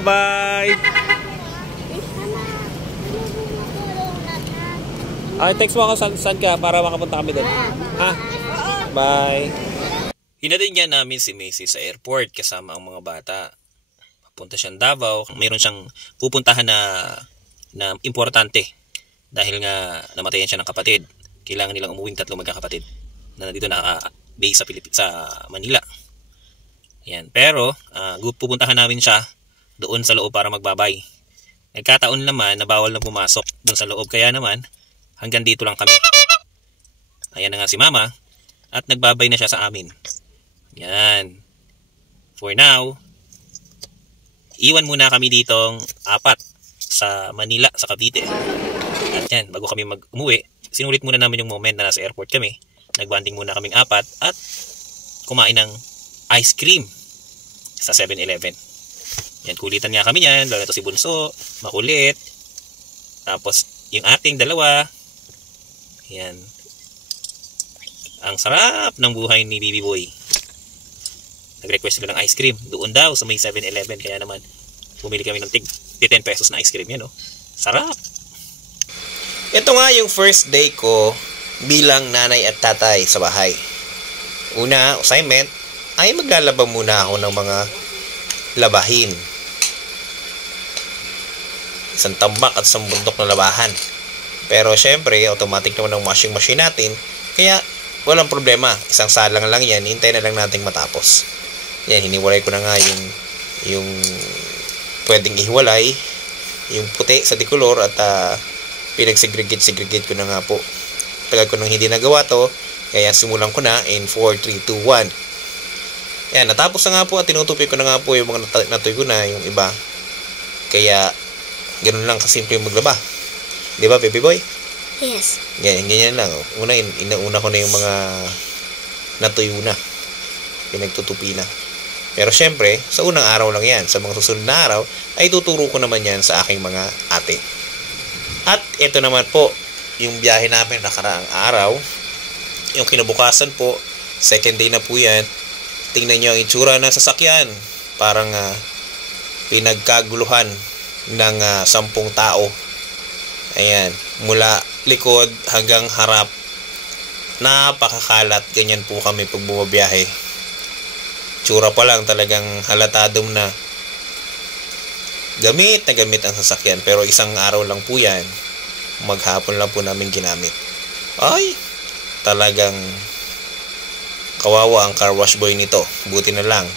Bye. Okay, text mo ako saan ka para makapunta kami doon. Ha? Bye. Hinatid nga namin si Macy sa airport kasama ang mga bata. Papunta siyang Davao. Mayroon siyang pupuntahan na importante. Dahil nga namatayan siya ng kapatid. Kailangan nilang umuwing 3 magkakapatid na nandito naka-base sa Manila. Ayan. Pero pupuntahan namin siya doon sa loob para magbabay. Nagkataon naman na bawal na pumasok doon sa loob. Kaya naman hanggang dito lang kami. Ayan na nga si Mama at nagbabay na siya sa amin. Yan. For now, iwan muna kami ditong 4 sa Manila, sa Cavite. At yan, bago kami umuwi, sinulit muna namin yung moment na nasa airport kami. Nagbanding muna kaming 4 at kumain ng ice cream sa 7-Eleven. Yan, kulitan nga kami yan. Lalo na si Bunso, makulit. Tapos, yung ating dalawa, yan. Ang sarap ng buhay ni Bibi Boy. Nag-request ko ng ice cream. Doon daw sa may 7-Eleven. Kaya naman, bumili kami ng 10 pesos na ice cream. Yan, oh. Sarap. Ito nga yung first day ko bilang nanay at tatay sa bahay. Una, assignment, ay maglalaba muna ako ng mga labahin. Isang tambak at isang bundok na labahan. Pero syempre, automatic naman ang washing machine natin. Kaya, walang problema. Isang salang lang yan. Hintay na lang nating matapos. Yan, hiniwalay ko na nga yung pwedeng ihiwalay. Yung puti sa dikolor at pinag-segregate ko na nga po. Tagal ko nang hindi nagawa to. Kaya simulan ko na in 4, 3, 2, 1. Yan, natapos na nga po at tinutupi ko na nga po yung mga natuloy ko na yung iba. Kaya, ganun lang kasimple yung maglaba. Di ba, baby boy? Yes. Yan, ganyan lang. Inauna ko na yung mga natuyo na. Pinagtutupi na. Pero syempre, sa unang araw lang yan. Sa mga susunod na araw, ay tuturo ko naman yan sa aking mga ate. At ito naman po, yung biyahe namin nakaraang araw. Yung kinabukasan po, second day na po yan. Tingnan nyo ang itsura ng sasakyan. Parang pinagkaguluhan ng 10 tao. Ayan, mula likod hanggang harap. Napakakalat. Ganyan po kami pag bumabiyahe. Tsura pa lang talagang halatadong na gamit ang sasakyan. Pero isang araw lang po yan. Maghapon lang po namin ginamit. Ay, talagang kawawa ang car wash boy nito. Buti na lang